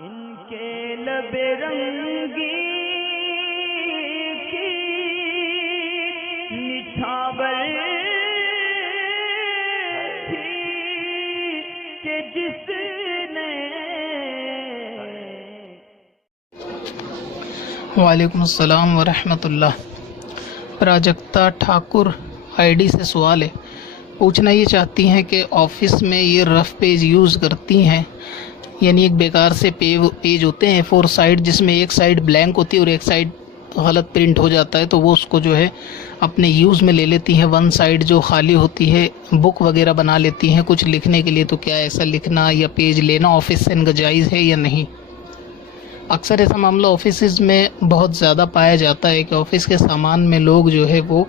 इनके लबे रंगी की निछावर थी कि जिसने। वालेकुम अस्सलाम वरहमतुल्लाह। प्राजक्ता ठाकुर आईडी से सवाल है, पूछना ये चाहती हैं कि ऑफ़िस में ये रफ़ पेज यूज़ करती हैं, यानी एक बेकार से पेज होते हैं 4 साइड, जिसमें एक साइड ब्लैंक होती है और एक साइड गलत प्रिंट हो जाता है, तो वो उसको जो है अपने यूज़ में ले लेती हैं। 1 साइड जो खाली होती है बुक वगैरह बना लेती हैं कुछ लिखने के लिए। तो क्या ऐसा लिखना या पेज लेना ऑफ़िस से जायज़ है या नहीं? अक्सर ऐसा मामला ऑफिस में बहुत ज़्यादा पाया जाता है कि ऑफ़िस के सामान में लोग जो है वो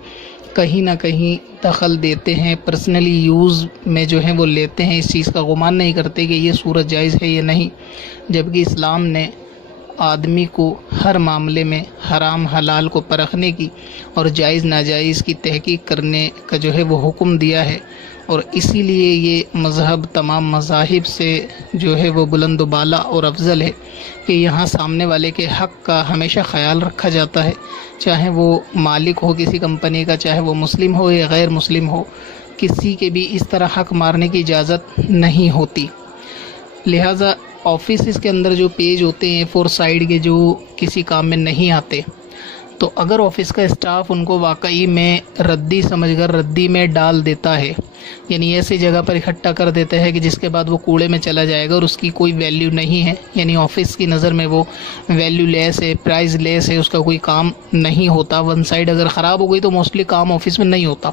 कहीं ना कहीं दखल देते हैं, पर्सनली यूज़ में जो है वो लेते हैं। इस चीज़ का गुमान नहीं करते कि ये सूरत जायज़ है या नहीं, जबकि इस्लाम ने आदमी को हर मामले में हराम हलाल को परखने की और जायज़ नाजायज़ की तहकीक करने का जो है वो हुक्म दिया है। और इसीलिए ये मज़हब तमाम मज़ाहिब से जो है वो बुलंद बाला और अफजल है कि यहाँ सामने वाले के हक़ का हमेशा ख़याल रखा जाता है, चाहे वो मालिक हो किसी कंपनी का, चाहे वो मुस्लिम हो या गैर मुस्लिम हो, किसी के भी इस तरह हक़ मारने की इजाज़त नहीं होती। लिहाजा ऑफिस के अंदर जो पेज होते हैं 4 साइड के, जो किसी काम में नहीं आते, तो अगर ऑफ़िस का स्टाफ उनको वाकई में रद्दी समझकर रद्दी में डाल देता है, यानी ऐसी जगह पर इकट्ठा कर देता है कि जिसके बाद वो कूड़े में चला जाएगा और उसकी कोई वैल्यू नहीं है, यानी ऑफ़िस की नज़र में वो वैल्यू लेस है, प्राइस लेस है, उसका कोई काम नहीं होता। 1 साइड अगर ख़राब हो गई तो मोस्टली काम ऑफ़िस में नहीं होता,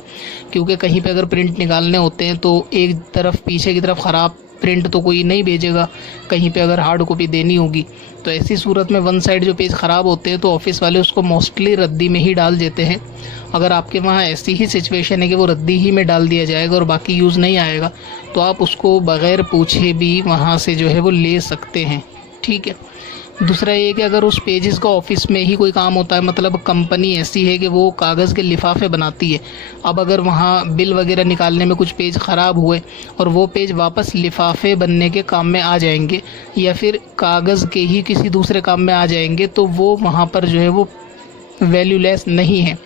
क्योंकि कहीं पे अगर प्रिंट निकालने होते हैं तो एक तरफ पीछे की तरफ ख़राब प्रिंट तो कोई नहीं भेजेगा, कहीं पे अगर हार्ड कॉपी देनी होगी। तो ऐसी सूरत में 1 साइड जो पेज ख़राब होते हैं तो ऑफ़िस वाले उसको मोस्टली रद्दी में ही डाल देते हैं। अगर आपके वहाँ ऐसी ही सिचुएशन है कि वो रद्दी ही में डाल दिया जाएगा और बाकी यूज़ नहीं आएगा, तो आप उसको बग़ैर पूछे भी वहाँ से जो है वो ले सकते हैं, ठीक है। दूसरा ये कि अगर उस पेजेस का ऑफ़िस में ही कोई काम होता है, मतलब कंपनी ऐसी है कि वो कागज़ के लिफाफे बनाती है, अब अगर वहाँ बिल वगैरह निकालने में कुछ पेज ख़राब हुए और वो पेज वापस लिफाफे बनने के काम में आ जाएंगे या फिर कागज़ के ही किसी दूसरे काम में आ जाएंगे, तो वो वहाँ पर जो है वो वैल्यूलेस नहीं है।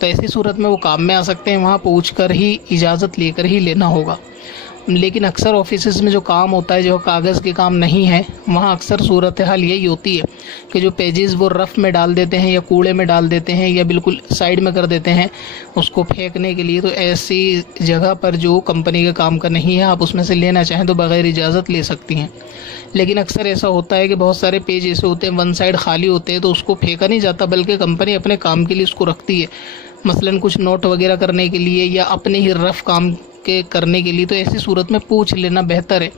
तो ऐसी सूरत में वो काम में आ सकते हैं, वहाँ पूछकर ही इजाज़त लेकर ही लेना होगा। लेकिन अक्सर ऑफिसेज़ में जो काम होता है, जो कागज़ के काम नहीं है, वहाँ अक्सर सूरत हाल यही होती है कि जो पेजेस वो रफ़ में डाल देते हैं या कूड़े में डाल देते हैं या बिल्कुल साइड में कर देते हैं उसको फेंकने के लिए। तो ऐसी जगह पर जो कंपनी के काम का नहीं है, आप उसमें से लेना चाहें तो बग़ैर इजाज़त ले सकती हैं। लेकिन अक्सर ऐसा होता है कि बहुत सारे पेज ऐसे होते हैं 1 साइड खाली होते हैं, तो उसको फेंका नहीं जाता, बल्कि कंपनी अपने काम के लिए उसको रखती है, मसलन कुछ नोट वगैरह करने के लिए या अपने ही रफ़ काम के करने के लिए। तो ऐसी सूरत में पूछ लेना बेहतर है,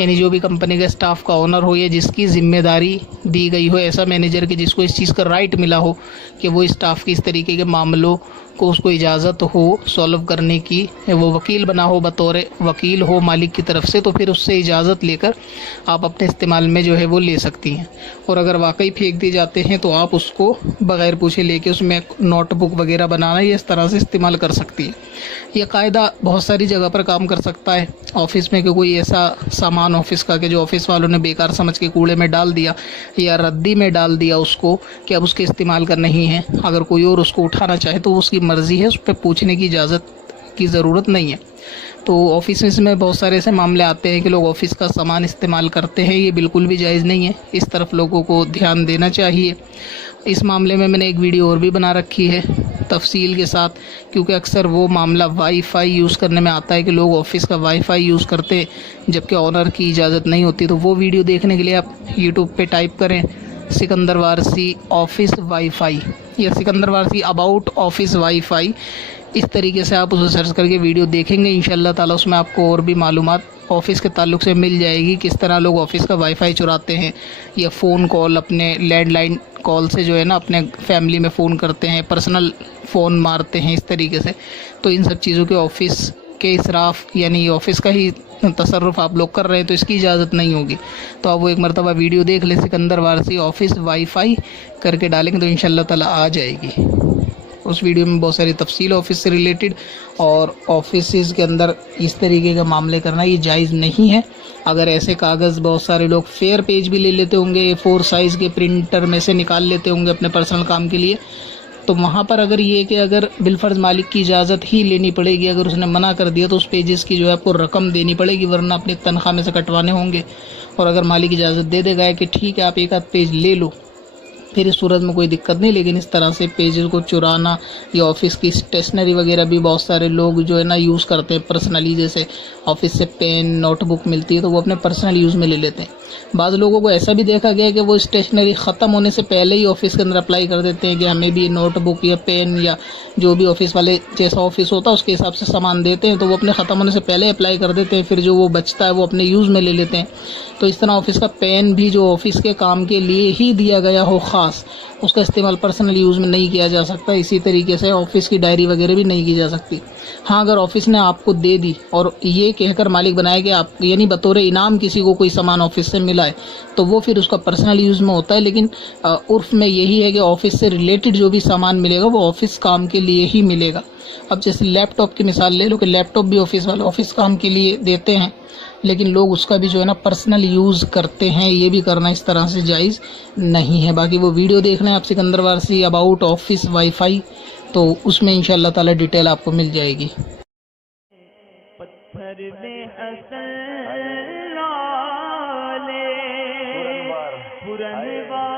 यानी जो भी कंपनी का स्टाफ का ओनर हो या जिसकी ज़िम्मेदारी दी गई हो, ऐसा मैनेजर कि जिसको इस चीज़ का राइट मिला हो कि वो स्टाफ की इस तरीके के मामलों को उसको इजाज़त हो सॉल्व करने की, वो वकील बना हो, बतौर वकील हो मालिक की तरफ से, तो फिर उससे इजाज़त लेकर आप अपने इस्तेमाल में जो है वो ले सकती हैं। और अगर वाकई फेंक दिए जाते हैं तो आप उसको बग़ैर पूछे लेके उसमें नोटबुक वगैरह बनाना या इस तरह से इस्तेमाल कर सकती है। यह कायदा बहुत सारी जगह पर काम कर सकता है ऑफ़िस में कि कोई ऐसा सामान ऑफ़िस का कि जो ऑफ़िस वालों ने बेकार समझ के कूड़े में डाल दिया या रद्दी में डाल दिया उसको, कि अब उसके इस्तेमाल का नहीं है। अगर कोई और उसको उठाना चाहे तो उसकी मर्ज़ी है, उस पर पूछने की इजाज़त की ज़रूरत नहीं है। तो ऑफ़िस में बहुत सारे ऐसे मामले आते हैं कि लोग ऑफ़िस का सामान इस्तेमाल करते हैं, ये बिल्कुल भी जायज़ नहीं है, इस तरफ लोगों को ध्यान देना चाहिए। इस मामले में मैंने एक वीडियो और भी बना रखी है तफसील के साथ, क्योंकि अक्सर वो मामला वाईफाई यूज़ करने में आता है कि लोग ऑफ़िस का वाईफाई यूज़ करते जबकि ऑनर की इजाज़त नहीं होती। तो वो वीडियो देखने के लिए आप यूट्यूब पे टाइप करें सिकंदर वारसी ऑफ़िस वाईफाई या Sikandar Warsi about office wifi, इस तरीके से आप उसे सर्च करके वीडियो देखेंगे। इंशाअल्लाह ताला उसमें आपको और भी मालूमात ऑफ़िस के ताल्लुक़ से मिल जाएगी, किस तरह लोग ऑफ़िस का वाईफाई चुराते हैं या फ़ोन कॉल अपने लैंडलाइन कॉल से जो है ना अपने फैमिली में फ़ोन करते हैं, पर्सनल फ़ोन मारते हैं इस तरीके से। तो इन सब चीज़ों के ऑफ़िस के इसराफ़ यानी ऑफ़िस का ही तसर्रुफ़ आप लोग कर रहे हैं, तो इसकी इजाज़त नहीं होगी। तो आप वो एक मरतबा वीडियो देख लें, सिकंदर वारसी ऑफ़िस वाईफाई करके डालेंगे तो इंशाअल्लाह ताला आ जाएगी। उस वीडियो में बहुत सारी तफसील ऑफिस से रिलेटेड, और ऑफिस के अंदर इस तरीके के मामले करना ये जायज़ नहीं है। अगर ऐसे कागज़ बहुत सारे लोग फेयर पेज भी ले लेते होंगे, 4 साइज़ के प्रिंटर में से निकाल लेते होंगे अपने पर्सनल काम के लिए, तो वहाँ पर अगर ये कि अगर बिलफर्ज मालिक की इजाज़त ही लेनी पड़ेगी, अगर उसने मना कर दिया तो उस पेजेस की जो है आपको रकम देनी पड़ेगी, वरना अपनी तनख्वाह में से कटवाने होंगे। और अगर मालिक इजाज़त दे देगा कि ठीक है आप एक आध पेज ले लो, फिर इस सूरत में कोई दिक्कत नहीं। लेकिन इस तरह से पेजेस को चुराना, या ऑफिस की स्टेशनरी वगैरह भी बहुत सारे लोग जो है ना यूज़ करते हैं पर्सनली, जैसे ऑफिस से पेन नोटबुक मिलती है तो वो अपने पर्सनल यूज़ में ले लेते हैं। बाज़ लोगों को ऐसा भी देखा गया है कि वो स्टेशनरी ख़त्म होने से पहले ही ऑफिस के अंदर अप्लाई कर देते हैं कि हमें भी नोटबुक या पेन या जो भी ऑफिस वाले जैसा ऑफिस होता है उसके हिसाब से सामान देते हैं, तो वो अपने ख़त्म होने से पहले अप्लाई कर देते हैं, फिर जो वो बचता है वो अपने यूज़ में ले लेते हैं। तो इस तरह ऑफिस का पेन भी जो ऑफिस के काम के लिए ही दिया गया हो ख़ास, उसका इस्तेमाल पर्सनल यूज़ में नहीं किया जा सकता। इसी तरीके से ऑफिस की डायरी वगैरह भी नहीं की जा सकती। हाँ, अगर ऑफिस ने आपको दे दी और ये कहकर मालिक बनाया कि आप यानी बतौर इनाम किसी को कोई सामान ऑफिस से मिला है, तो वो फिर उसका पर्सनल यूज़ में होता है। लेकिन उर्फ में यही है कि ऑफिस से रिलेटेड जो भी सामान मिलेगा वो ऑफिस काम के लिए ही मिलेगा। अब जैसे लैपटॉप की मिसाल ले लो कि लैपटॉप भी ऑफिस वाले ऑफिस काम के लिए देते हैं, लेकिन लोग उसका भी जो है ना पर्सनल यूज़ करते हैं, ये भी करना इस तरह से जायज़ नहीं है। बाकी वो वीडियो देख लें आप Sikandar Warsi about office wifi, तो उसमें इंशाल्लाह ताला डिटेल आपको मिल जाएगी। पत्थर में असल लाले पुरनवार